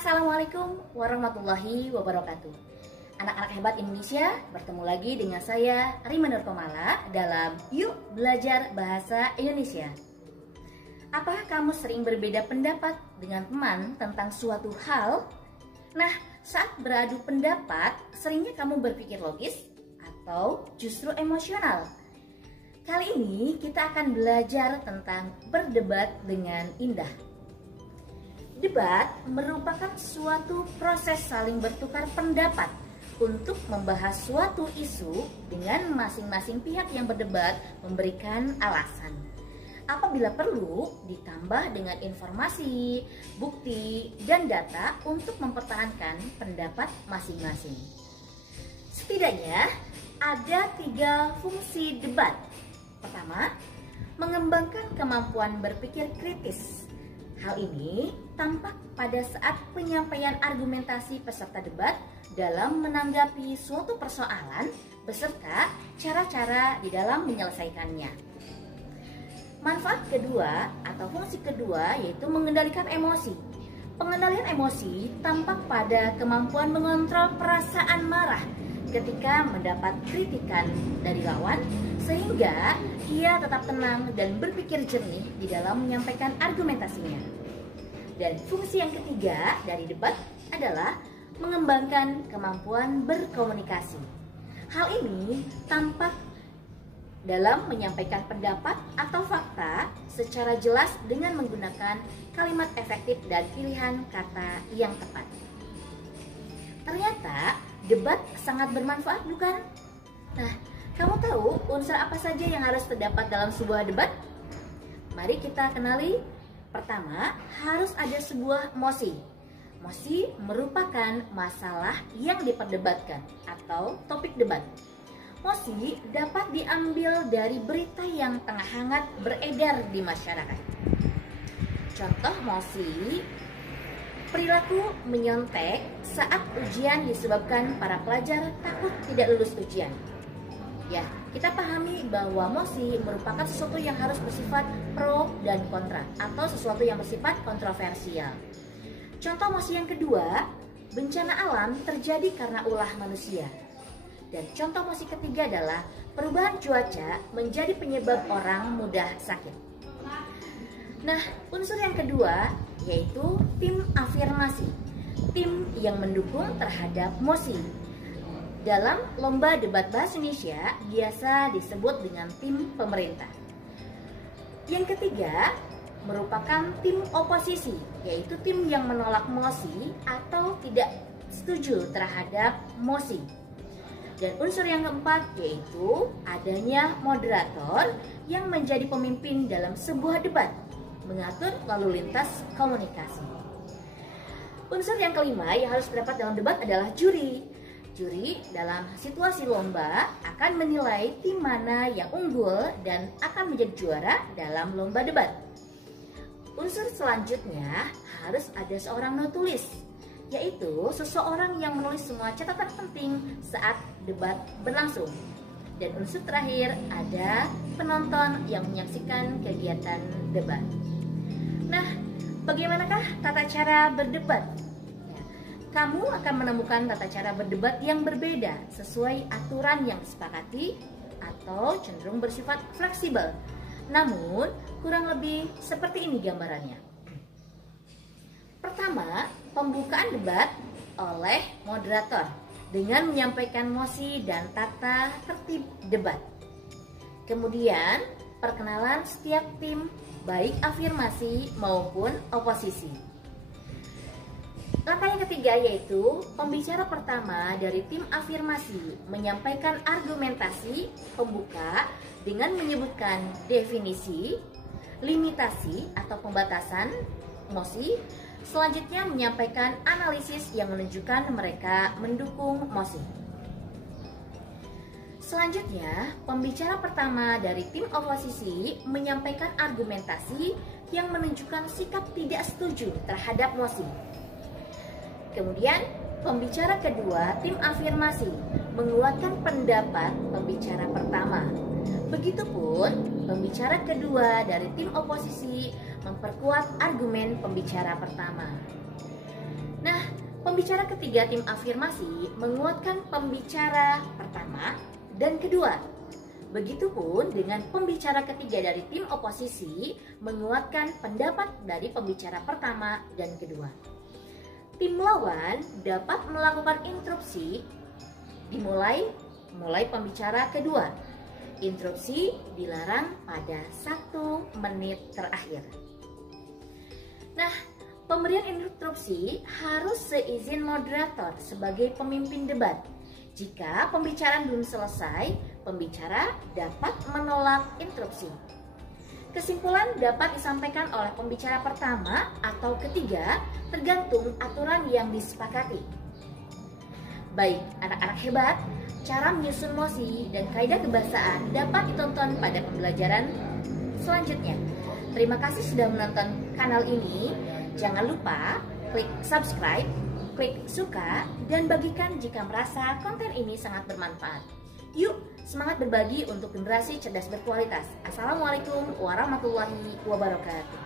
Assalamualaikum warahmatullahi wabarakatuh. Anak-anak hebat Indonesia, bertemu lagi dengan saya Rima Nurkomala dalam Yuk Belajar Bahasa Indonesia. Apakah kamu sering berbeda pendapat dengan teman tentang suatu hal? Nah, saat beradu pendapat, seringnya kamu berpikir logis atau justru emosional? Kali ini kita akan belajar tentang berdebat dengan indah. Debat merupakan suatu proses saling bertukar pendapat untuk membahas suatu isu dengan masing-masing pihak yang berdebat memberikan alasan. Apabila perlu, ditambah dengan informasi, bukti, dan data untuk mempertahankan pendapat masing-masing. Setidaknya ada 3 fungsi debat. Pertama, mengembangkan kemampuan berpikir kritis. Hal ini tampak pada saat penyampaian argumentasi peserta debat dalam menanggapi suatu persoalan beserta cara-cara di dalam menyelesaikannya. Manfaat kedua atau fungsi kedua yaitu mengendalikan emosi. Pengendalian emosi tampak pada kemampuan mengontrol perasaan marah ketika mendapat kritikan dari lawan sehingga ia tetap tenang dan berpikir jernih di dalam menyampaikan argumentasinya. Dan fungsi yang ketiga dari debat adalah mengembangkan kemampuan berkomunikasi. Hal ini tampak dalam menyampaikan pendapat atau fakta secara jelas dengan menggunakan kalimat efektif dan pilihan kata yang tepat. Ternyata debat sangat bermanfaat, bukan? Nah, kamu tahu unsur apa saja yang harus terdapat dalam sebuah debat? Mari kita kenali. Pertama, harus ada sebuah mosi. Mosi merupakan masalah yang diperdebatkan atau topik debat. Mosi dapat diambil dari berita yang tengah hangat beredar di masyarakat. Contoh mosi, perilaku menyontek saat ujian disebabkan para pelajar takut tidak lulus ujian. Ya, kita pahami bahwa mosi merupakan sesuatu yang harus bersifat pro dan kontra atau sesuatu yang bersifat kontroversial. Contoh mosi yang kedua, bencana alam terjadi karena ulah manusia. Dan contoh mosi ketiga adalah perubahan cuaca menjadi penyebab orang mudah sakit. Nah, unsur yang kedua yaitu tim afirmasi, tim yang mendukung terhadap mosi. Dalam lomba debat bahasa Indonesia biasa disebut dengan tim pemerintah. Yang ketiga merupakan tim oposisi, yaitu tim yang menolak mosi atau tidak setuju terhadap mosi. Dan unsur yang keempat yaitu adanya moderator yang menjadi pemimpin dalam sebuah debat, mengatur lalu lintas komunikasi. Unsur yang kelima yang harus terdapat dalam debat adalah juri. Juri dalam situasi lomba akan menilai tim mana yang unggul dan akan menjadi juara dalam lomba debat. Unsur selanjutnya harus ada seorang notulis, yaitu seseorang yang menulis semua catatan penting saat debat berlangsung. Dan unsur terakhir ada penonton yang menyaksikan kegiatan debat. Nah, bagaimanakah tata cara berdebat? Kamu akan menemukan tata cara berdebat yang berbeda sesuai aturan yang disepakati atau cenderung bersifat fleksibel. Namun, kurang lebih seperti ini gambarannya. Pertama, pembukaan debat oleh moderator dengan menyampaikan mosi dan tata tertib debat. Kemudian, perkenalan setiap tim, baik afirmasi maupun oposisi. Langkah yang ketiga yaitu pembicara pertama dari tim afirmasi menyampaikan argumentasi pembuka dengan menyebutkan definisi, limitasi atau pembatasan mosi. Selanjutnya menyampaikan analisis yang menunjukkan mereka mendukung mosi. Selanjutnya, pembicara pertama dari tim oposisi menyampaikan argumentasi yang menunjukkan sikap tidak setuju terhadap mosi. Kemudian, pembicara kedua, tim afirmasi, menguatkan pendapat pembicara pertama. Begitupun, pembicara kedua dari tim oposisi memperkuat argumen pembicara pertama. Nah, pembicara ketiga tim afirmasi menguatkan pembicara pertama dan kedua. Begitupun dengan pembicara ketiga dari tim oposisi menguatkan pendapat dari pembicara pertama dan kedua. Tim lawan dapat melakukan interupsi dimulai pembicara kedua. Interupsi dilarang pada 1 menit terakhir. Nah, pemberian interupsi harus seizin moderator sebagai pemimpin debat. Jika pembicaraan belum selesai, pembicara dapat menolak interupsi. Kesimpulan dapat disampaikan oleh pembicara pertama atau ketiga, tergantung aturan yang disepakati. Baik, anak-anak hebat, cara menyusun mosi dan kaidah kebahasaan dapat ditonton pada pembelajaran selanjutnya. Terima kasih sudah menonton kanal ini. Jangan lupa klik subscribe, klik suka, dan bagikan jika merasa konten ini sangat bermanfaat. Yuk, semangat berbagi untuk generasi cerdas berkualitas. Assalamualaikum warahmatullahi wabarakatuh.